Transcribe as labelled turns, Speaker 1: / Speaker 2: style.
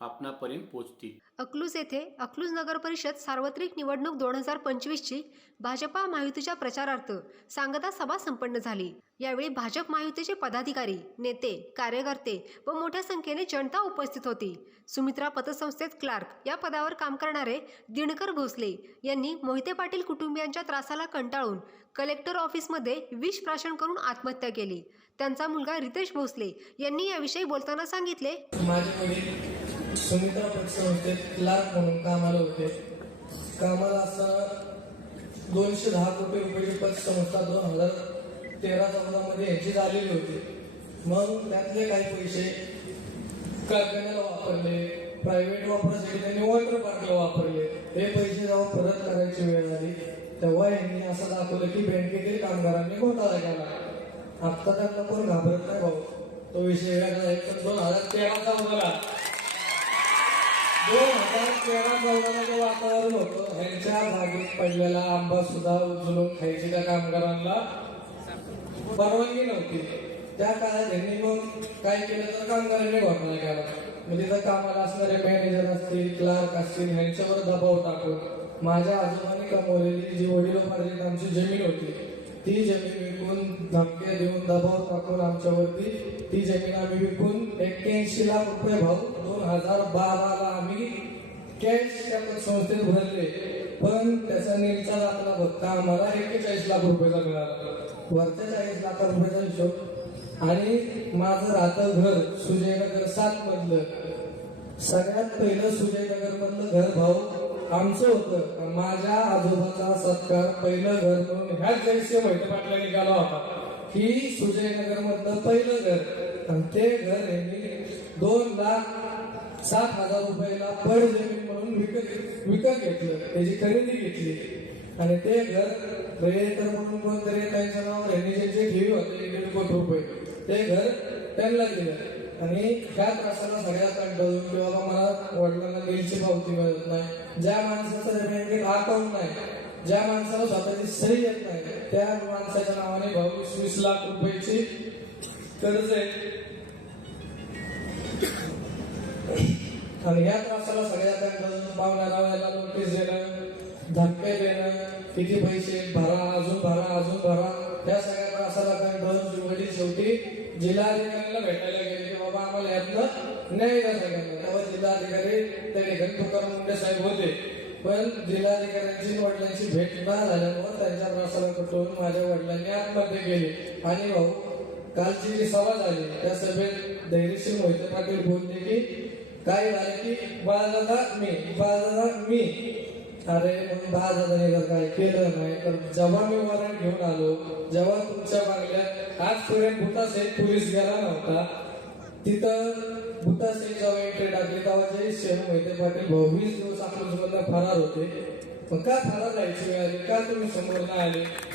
Speaker 1: आपणापर्यंत पोहोचतील.
Speaker 2: अकलूज येथे अकलूज नगर परिषद सार्वत्रिक निवडणूक दोन हजार पंचवीसची भाजपा महायुतीच्या प्रचारार्थ सांगता सभा संपन्न झाली. यावेळी भाजप महायुतीचे पदाधिकारी नेते कार्यकर्ते व मोठ्या संख्येने जनता उपस्थित होती. सुमित्रा पतसंस्थेत क्लार्क या पदावर काम करणारे दिनकर भोसले यांनी मोहिते पाटील कुटुंबियांच्या त्रासाला कंटाळून कलेक्टर ऑफिसमध्ये विष प्राशन करून आत्महत्या केली. त्यांचा मुलगा रितेश भोसले यांनी याविषयी बोलताना सांगितले
Speaker 3: सुमित्रा पतसंस्थेत क्लार्क म्हणून कामाला होते. कामाला असताना दोनशे दहा कोटी रुपयाची पतसंस्था दोन हजार तेरा चौदामध्ये यांची झालेली होती. मग त्यातले काही पैसे कारखान्याला वापरले प्रायव्हेट वापरासाठी त्यांनी वॉटर पार्कला वापरले. हे पैसे जेव्हा परत करायची वेळ आली तेव्हा यांनी असं दाखवलं की बँकेतील कामगारांनी घोटाळा केला. आत्ता त्यांना कोण घाबरत नाही भाऊ. तो विषय वेगळा आहे पण दोन हजार तेराचा उद्या हो तेरा चौदाला जे वातावरण होतं. ह्यांच्या बागेत पडलेला आंबा सुद्धा उचलून खायची त्या कामगारांना परवानगी नव्हती. त्या काळात यांनी मग काय केलं तर कामगारांनी घोटाळा केला. म्हणजे जर कामाला असणारे मॅनेजर असतील क्लार्क असतील ह्यांच्यावर दबाव टाकून माझ्या आजोबांनी कमवलेली जी वडिलोपार्जित आमची जमीन होती ती जमीन विकून धमके देऊन दबाव टाकून आमच्यावरती ती जमीन आम्ही विकून एक्क्याऐंशी लाख रुपये भाव दोन हजार बाराला आम्ही कॅश त्या संस्थेत भरले. पण त्याचा नीलचा दाखला बघता आम्हाला एक्केचाळीस लाख रुपयाचा मिळाला. वरच्या चाळीस लाख रुपयाचा हिशोब. आणि माझं राहतं घर सुजयनगर सात मधलं सगळ्यात पहिलं सुजयनगर मधलं घर भाऊ आमचं होतं. माझ्या आजोबाचा सत्कार पहिलं घर म्हणून ह्याच जैसे मोहिते पाटला निघाला होता. ही सुजयनगर मधलं पहिलं घर. आणि ते घर यांनी दोन लाख सात हजार रुपयाला पर जमीन म्हणून विकत विकत घेतलं. त्याची खरेदी घेतली. आणि ते घर रेकर म्हणून कोणतरी त्यांच्या नावावर यांनी जे जे ठेवी होते दीड कोटी रुपये ते घर त्यांना दिलं. आणि ह्या त्रासाला सगळ्यात कंटाळून किंवा मला वडिलांना बिलची पावती मिळत नाही. ज्या माणसाचं बँकेत अकाउंट नाही ज्या माणसाला स्वतःची सही येत नाही त्या माणसाच्या नावाने बावीस वीस लाख रुपयाची कर्ज आहे. आणि ह्या त्रासाला सगळ्यात कंटाळून पाहुण्या रावायला नोटीस देणं धक्के देणं किती पैसे भरा अजून भरा अजून भरा त्या सगळ्या त्रासाला कंटाळून शेवटी जिल्हाधिकाऱ्यांना भेटायला गेले की बाबा आम्हाला यातनं न्याय सांगितलं तेव्हा जिल्हाधिकारी त्या ठिकाणी तुकाराम मुंडे साहेब होते. पण जिल्हाधिकाऱ्यांची वडिलांची भेट न झाल्यामुळे त्यांच्या त्रासाला कटवून माझ्या वडिलांनी आत्महत्या केली आणि भाऊ कालची जी सभा झाली त्या सभेत धैर्यशील मोहिते पाटील बोलले की काय झाले की बाळदादा मी बाळदादा मी. अरे म्हणून दहा हजार जर काय? केलं नाही. तर जेव्हा मी वॉरंट घेऊन आलो जेव्हा तुमच्या बांगल्यात आजपर्यंत भूतासेन पोलीस गेला नव्हता तिथं भूतासेन जेव्हा एंट्री टाकली तेव्हा जयसिंह मोहिते पाटील भाऊ वीस दिवस आपल्या फरार होते. मग का फरार राहायची वेळ आली? का तुम्ही समोर नाही आले?